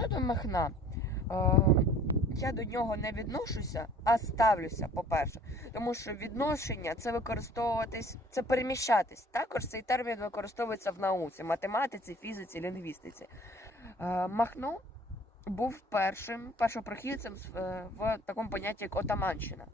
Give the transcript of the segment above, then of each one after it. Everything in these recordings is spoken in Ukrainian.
Щодо Махна, е, я до нього не відношуся, а ставлюся, по-перше. Тому що відношення це використовуватись, це переміщатись. Також цей термін використовується в науці, математиці, фізиці, лінгвістиці. Е, Махно був першим першопрохідцем е, в такому понятті, як Отаманщина.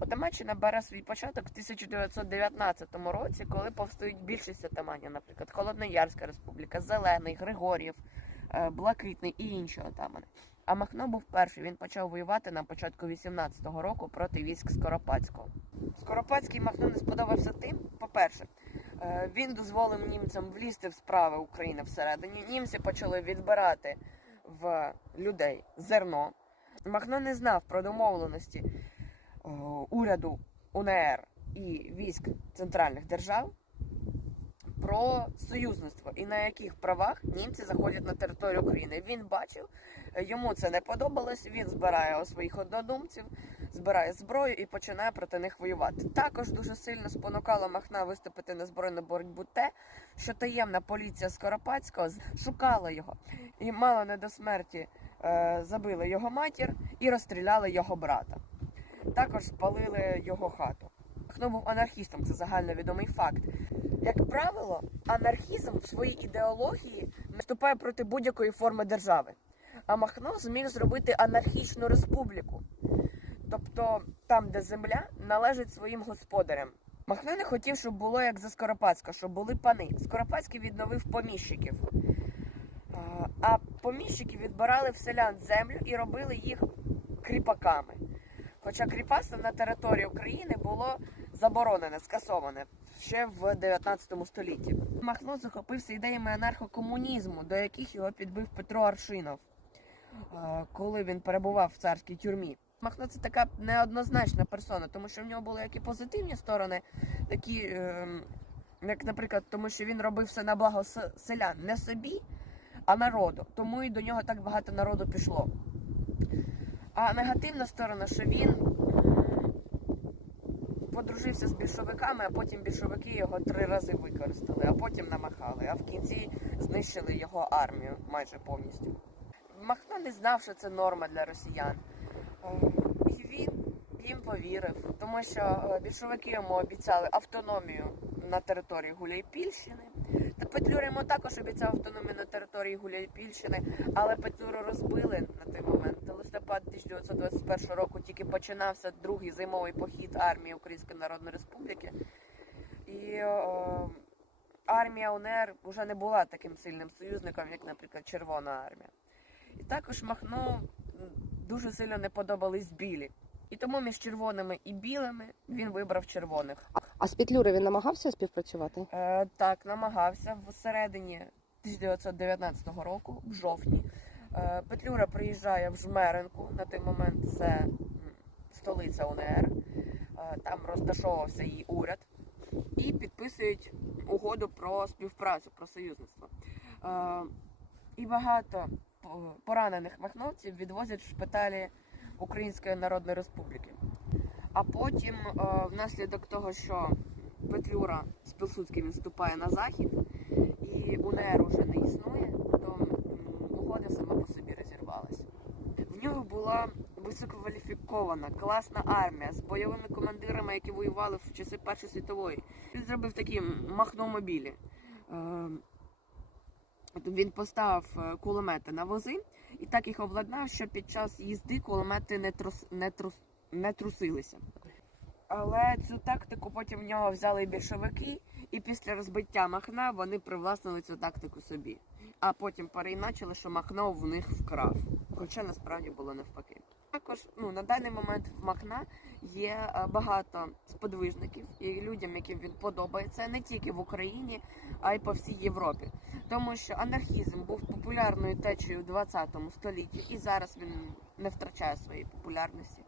Отаманщина бере свій початок в 1919 році, коли повстають більшість отаманів, наприклад, Холодноярська республіка, Зелений, Григор'єв, е, Блакитний і інші отамани. А Махно був перший. Він почав воювати на початку 18-го року проти військ Скоропадського. Скоропадський Махно не сподобався тим, по-перше, е, він дозволив німцям влізти в справи України всередині. Німці почали відбирати в людей зерно. Махно не знав про домовленості е, уряду УНР і військ центральних держав про союзництво і на яких правах німці заходять на територію України. Він бачив, йому це не подобалось. Він збирає своїх однодумців, збирає зброю і починає проти них воювати. Також дуже сильно спонукало Махна виступити на збройну боротьбу те, що таємна поліція Скоропадського шукала його і мало не до смерті е, забили його матір і розстріляли його брата. Також спалили його хату. Хто був анархістом, це загальновідомий факт. Як правило, анархізм в своїй ідеології наступає проти будь-якої форми держави. А Махно зміг зробити анархічну республіку, тобто там, де земля належить своїм господарям. Махно не хотів, щоб було як за Скоропадська, щоб були пани. Скоропадський відновив поміщиків. А поміщики відбирали в селян землю і робили їх кріпаками. Хоча кріпацтво на території України було заборонене, скасоване ще в 19 столітті. Махно захопився ідеями анархокомунізму, до яких його підбив Петро Аршинов, е, коли він перебував в царській тюрмі. Махно це така неоднозначна персона, тому що в нього були як і позитивні сторони, такі, ем, як, наприклад, тому що він робив все на благо селян, не собі, а народу. Тому і до нього так багато народу пішло. А негативна сторона, що він подружився з більшовиками, а потім більшовики його три рази використали, а потім намахали, а в кінці знищили його армію майже повністю. Махно не знав, що це норма для росіян. Е, І він їм повірив, тому що е, більшовики йому обіцяли автономію на території Гуляйпільщини. Та Петлюра йому також обіцяв автономію на території Гуляйпільщини, але Петлюру розбили на той момент. Листопад 1921 року тільки починався другий зимовий похід армії Української Народної Республіки. І е, армія УНР вже не була таким сильним союзником, як, наприклад, Червона армія. І також Махно дуже сильно не подобались білі. І тому між червоними і білими він вибрав червоних. А з Петлюри він намагався співпрацювати? Е, так, намагався в середині 1919 року, в жовтні. Е, Петлюра приїжджає в Жмеринку. На той момент це столиця УНР. Е, там розташовувався її уряд. І підписують угоду про співпрацю, про союзництво. Е, і багато поранених махновців відвозять в шпиталі Української Народної Республіки. А потім, внаслідок того, що Петлюра з Пілсудським відступає на захід, і УНР уже не існує, то м, угода сама по собі розірвалася. В нього була висококваліфікована, класна армія з бойовими командирами, які воювали в часи Першої світової. Він зробив такі махномобілі. Е, Тобто Він поставив е, кулемети на вози і так їх обладнав, що під час їзди кулемети не, трус, не, трус, не трусилися. Але цю тактику потім в нього взяли більшовики, і після розбиття Махна вони привласнили цю тактику собі. А потім переіначили, що Махно в них вкрав. Хоча насправді було навпаки. Також ну, на даний момент в Махна є е, багато сподвижників і людям, яким він подобається, не тільки в Україні, а й по всій Європі. Тому що анархізм був популярною течією у 20 столітті, і зараз він не втрачає своєї популярності.